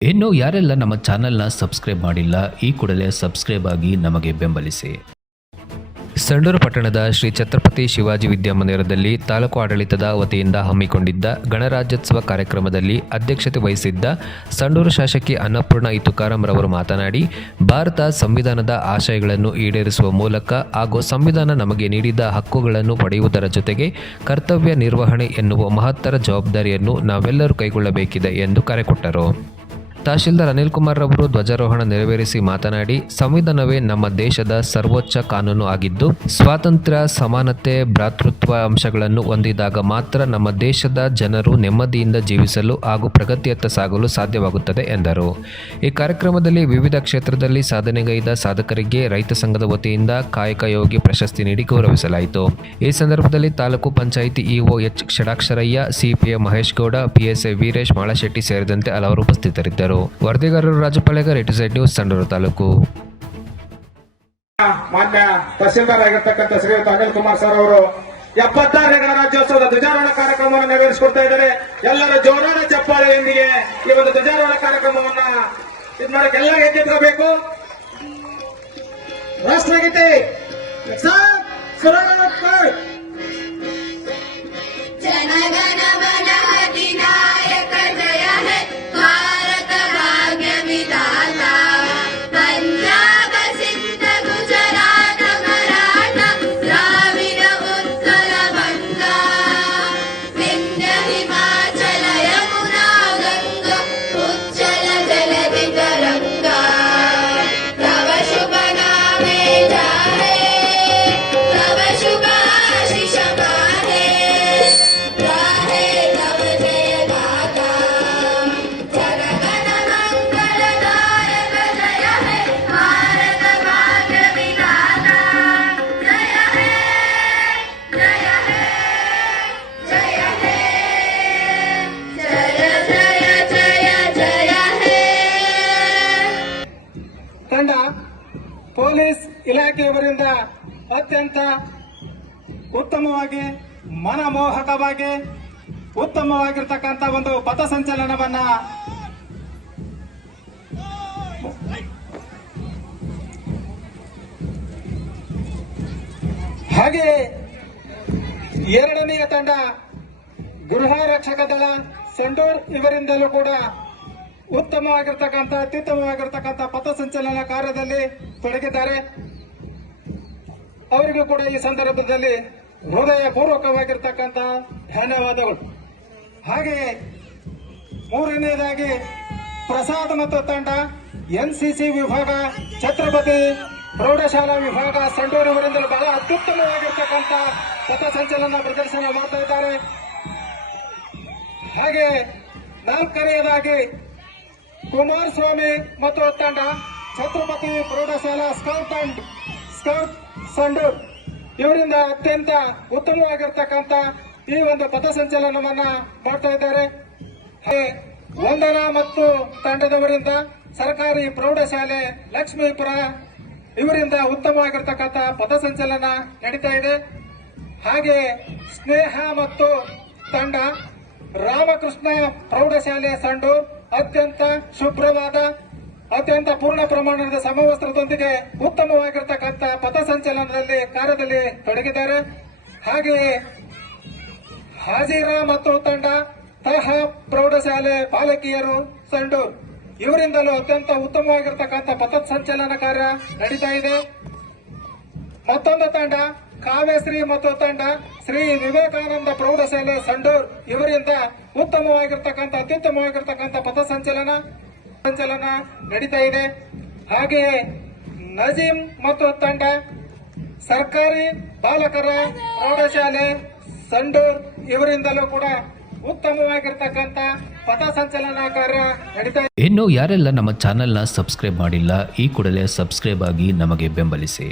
ಇನ್ನು ಯಾರೆಲ್ಲ ನಮ್ಮ ಚಾನೆಲ್ನ ಸಬ್ಸ್ಕ್ರೈಬ್ ಮಾಡಿಲ್ಲ, ಈ ಕೂಡಲೇ ಸಬ್ಸ್ಕ್ರೈಬ್ ಆಗಿ ನಮಗೆ ಬೆಂಬಲಿಸಿ. ಸಂಡೂರು ಪಟ್ಟಣದ ಶ್ರೀ ಛತ್ರಪತಿ ಶಿವಾಜಿ ವಿದ್ಯಾಮಂದಿರದಲ್ಲಿ ತಾಲೂಕು ಆಡಳಿತದ ವತಿಯಿಂದ ಹಮ್ಮಿಕೊಂಡಿದ್ದ ಗಣರಾಜ್ಯೋತ್ಸವ ಕಾರ್ಯಕ್ರಮದಲ್ಲಿ ಅಧ್ಯಕ್ಷತೆ ವಹಿಸಿದ್ದ ಸಂಡೂರು ಶಾಸಕಿ ಅನ್ನಪೂರ್ಣ ರವರು ಮಾತನಾಡಿ, ಭಾರತ ಸಂವಿಧಾನದ ಆಶಯಗಳನ್ನು ಈಡೇರಿಸುವ ಮೂಲಕ ಹಾಗೂ ಸಂವಿಧಾನ ನಮಗೆ ನೀಡಿದ ಹಕ್ಕುಗಳನ್ನು ಪಡೆಯುವುದರ ಜೊತೆಗೆ ಕರ್ತವ್ಯ ನಿರ್ವಹಣೆ ಎನ್ನುವ ಮಹತ್ತರ ಜವಾಬ್ದಾರಿಯನ್ನು ನಾವೆಲ್ಲರೂ ಕೈಗೊಳ್ಳಬೇಕಿದೆ ಎಂದು ಕರೆ ಕೊಟ್ಟರು. ತಹಶೀಲ್ದಾರ್ ಅನಿಲ್ ಕುಮಾರ್ ರವರು ಧ್ವಜಾರೋಹಣ ನೆರವೇರಿಸಿ ಮಾತನಾಡಿ, ಸಂವಿಧಾನವೇ ನಮ್ಮ ದೇಶದ ಸರ್ವೋಚ್ಚ ಕಾನೂನು ಆಗಿದ್ದು, ಸ್ವಾತಂತ್ರ್ಯ, ಸಮಾನತೆ, ಭ್ರಾತೃತ್ವ ಅಂಶಗಳನ್ನು ಹೊಂದಿದಾಗ ಮಾತ್ರ ನಮ್ಮ ದೇಶದ ಜನರು ನೆಮ್ಮದಿಯಿಂದ ಜೀವಿಸಲು ಹಾಗೂ ಪ್ರಗತಿಯತ್ತ ಸಾಗಲು ಸಾಧ್ಯವಾಗುತ್ತದೆ ಎಂದರು. ಈ ಕಾರ್ಯಕ್ರಮದಲ್ಲಿ ವಿವಿಧ ಕ್ಷೇತ್ರದಲ್ಲಿ ಸಾಧನೆಗೈದ ಸಾಧಕರಿಗೆ, ರೈತ ಸಂಘದ ವತಿಯಿಂದ ಕಾಯಕ ಯೋಗಿ ಪ್ರಶಸ್ತಿ ನೀಡಿ ಗೌರವಿಸಲಾಯಿತು. ಈ ಸಂದರ್ಭದಲ್ಲಿ taluk panchayat E O H Shadaksharayya, CPA Mahesh Gowda PSI Veeresh Malashetti ಸೇರಿದಂತೆ ಹಲವರು ಉಪಸ್ಥಿತರಿದ್ದರು. ವರದಿಗಾರರು ರಾಜಪಾಳೆಗರ್ ಎಟು ಸೈಡ್ ನ್ಯೂಸ್ ಸಂಡೂರು ತಾಲೂಕು. ಮಾನ್ಯ ತಹಸೀಲ್ದಾರ್ ಆಗಿರ್ತಕ್ಕಂಥ ಶ್ರೀಯುತ ಅನಿಲ್ ಕುಮಾರ್ ಸರ್ ಅವರು ಎಪ್ಪತ್ತಾರನೇ ಗಣರಾಜ್ಯೋತ್ಸವದ ಧ್ವಜಾರೋಹಣ ಕಾರ್ಯಕ್ರಮವನ್ನು ನೆರವೇರಿಸಿಕೊಡ್ತಾ ಇದ್ದಾರೆ. ಎಲ್ಲರ ಜೋರಾದ ಚಪ್ಪಾಳೆಯೊಂದಿಗೆ ಈ ಒಂದು ಧ್ವಜಾರೋಹಣ ಕಾರ್ಯಕ್ರಮವನ್ನ ಇದು ಮಾಡಕ್ಕೆ ಎಲ್ಲ ಎತ್ತಿಟ್ಕೋಬೇಕು ರಾಷ್ಟ್ರಗೀತೆ ಸರ್, ತಂಡ ಪೊಲೀಸ್ ಇಲಾಖೆಯವರಿಂದ ಅತ್ಯಂತ ಉತ್ತಮವಾಗಿ, ಮನಮೋಹಕವಾಗಿ, ಉತ್ತಮವಾಗಿರ್ತಕ್ಕಂಥ ಒಂದು ಪಥಸಂಚಲನವನ್ನ ಹಾಗೆ ಎರಡನೆಯ ತಂಡ ಗೃಹ ರಕ್ಷಕ ದಳ ಸಂಡೂರ್ ಇವರಿಂದಲೂ ಕೂಡ ಉತ್ತಮವಾಗಿರ್ತಕ್ಕಂಥ, ಅತ್ಯುತ್ತಮವಾಗಿರ್ತಕ್ಕಂಥ ಪಥಸಂಚಲನ ಕಾರ್ಯದಲ್ಲಿ ತೊಡಗಿದ್ದಾರೆ. ಅವರಿಗೂ ಕೂಡ ಈ ಸಂದರ್ಭದಲ್ಲಿ ಹೃದಯ ಪೂರ್ವಕವಾಗಿರ್ತಕ್ಕಂಥ ಧನ್ಯವಾದಗಳು. ಹಾಗೆಯೇ ಮೂರನೇದಾಗಿ ಪ್ರಸಾದ ಮತ್ತು ತಂಡ ಎನ್ಸಿಸಿ ವಿಭಾಗ, ಛತ್ರಪತಿ ಪ್ರೌಢಶಾಲಾ ವಿಭಾಗ ಸಂಡೂರಿವರಿಂದಲೂ ಬಹಳ ಅತ್ಯುತ್ತಮವಾಗಿರ್ತಕ್ಕಂಥ ಪಥಸಂಚಲನ ಪ್ರದರ್ಶನ ಮಾಡ್ತಾ ಇದ್ದಾರೆ. ಹಾಗೆ ನಾಲ್ಕನೆಯದಾಗಿ ಕುಮಾರಸ್ವಾಮಿ ಮತ್ತು ತಂಡ ಛತ್ರಪತಿ ಪ್ರೌಢಶಾಲಾ ಸ್ಕೌಟ್ ಅಂಡ್ ಸ್ಕೌಟ್ ಸಂಡು. ಇವರಿಂದ ಅತ್ಯಂತ ಉತ್ತಮವಾಗಿರ್ತಕ್ಕಂಥ ಈ ಒಂದು ಪಥಸಂಚಲನವನ್ನ ಮಾಡ್ತಾ ಇದ್ದಾರೆ. ವಂದನಾ ಮತ್ತು ತಂಡದವರಿಂದ ಸರ್ಕಾರಿ ಪ್ರೌಢಶಾಲೆ ಲಕ್ಷ್ಮೀಪುರ ಇವರಿಂದ ಉತ್ತಮವಾಗಿರ್ತಕ್ಕಂಥ ಪಥಸಂಚಲನ ನಡೀತಾ ಇದೆ. ಹಾಗೆ ಸ್ನೇಹ ಮತ್ತು ತಂಡ ರಾಮಕೃಷ್ಣ ಪ್ರೌಢಶಾಲೆ ಸಂಡು. ಅತ್ಯಂತ ಶುಭ್ರವಾದ, ಅತ್ಯಂತ ಪೂರ್ಣ ಪ್ರಮಾಣದ ಸಮವಸ್ತ್ರದೊಂದಿಗೆ ಉತ್ತಮವಾಗಿರ್ತಕ್ಕಂಥ ಪಥಸಂಚಲನದಲ್ಲಿ ಕಾರ್ಯದಲ್ಲಿ ತೊಡಗಿದ್ದಾರೆ. ಹಾಗೆಯೇ ಹಾಜಿರಾ ಮತ್ತು ತಂಡ ತಹ ಪ್ರೌಢಶಾಲೆ ಬಾಲಕಿಯರು ಸಂಡೂರ್ ಇವರಿಂದಲೂ ಅತ್ಯಂತ ಉತ್ತಮವಾಗಿರ್ತಕ್ಕಂಥ ಪಥಸಂಚಲನ ಕಾರ್ಯ ನಡೀತಾ ಇದೆ. ಮತ್ತೊಂದು ತಂಡ ಕಾವ್ಯಶ್ರೀ ಮತ್ತು ತಂಡ ಶ್ರೀ ವಿವೇಕಾನಂದ ಪ್ರೌಢಶಾಲೆ ಸಂಡೂರ್ ಇವರಿಂದ ಉತ್ತಮವಾಗಿರ್ತಕ್ಕಂಥ, ಅತ್ಯುತ್ತಮವಾಗಿರ್ತಕ್ಕಂಥ ಪಥ ಸಂಚಲನ ನಡೀತಾ ಇದೆ. ಹಾಗೆಯೇ ನಜೀಂ ಮತ್ತು ತಂಡ ಸರ್ಕಾರಿ ಬಾಲಕರ ಪ್ರೌಢಶಾಲೆ ಸಂಡೂರ್ ಇವರಿಂದಲೂ ಕೂಡ ಉತ್ತಮವಾಗಿರ್ತಕ್ಕಂಥ ಪಥಸಂಚಲನ ಕಾರ್ಯ ನಡೀತಾ ಇನ್ನು ಯಾರೆಲ್ಲ ನಮ್ಮ ಚಾನೆಲ್ನ ಸಬ್ಸ್ಕ್ರೈಬ್ ಮಾಡಿಲ್ಲ, ಈ ಕೂಡಲೇ ಸಬ್ಸ್ಕ್ರೈಬ್ ಆಗಿ ನಮಗೆ ಬೆಂಬಲಿಸಿ.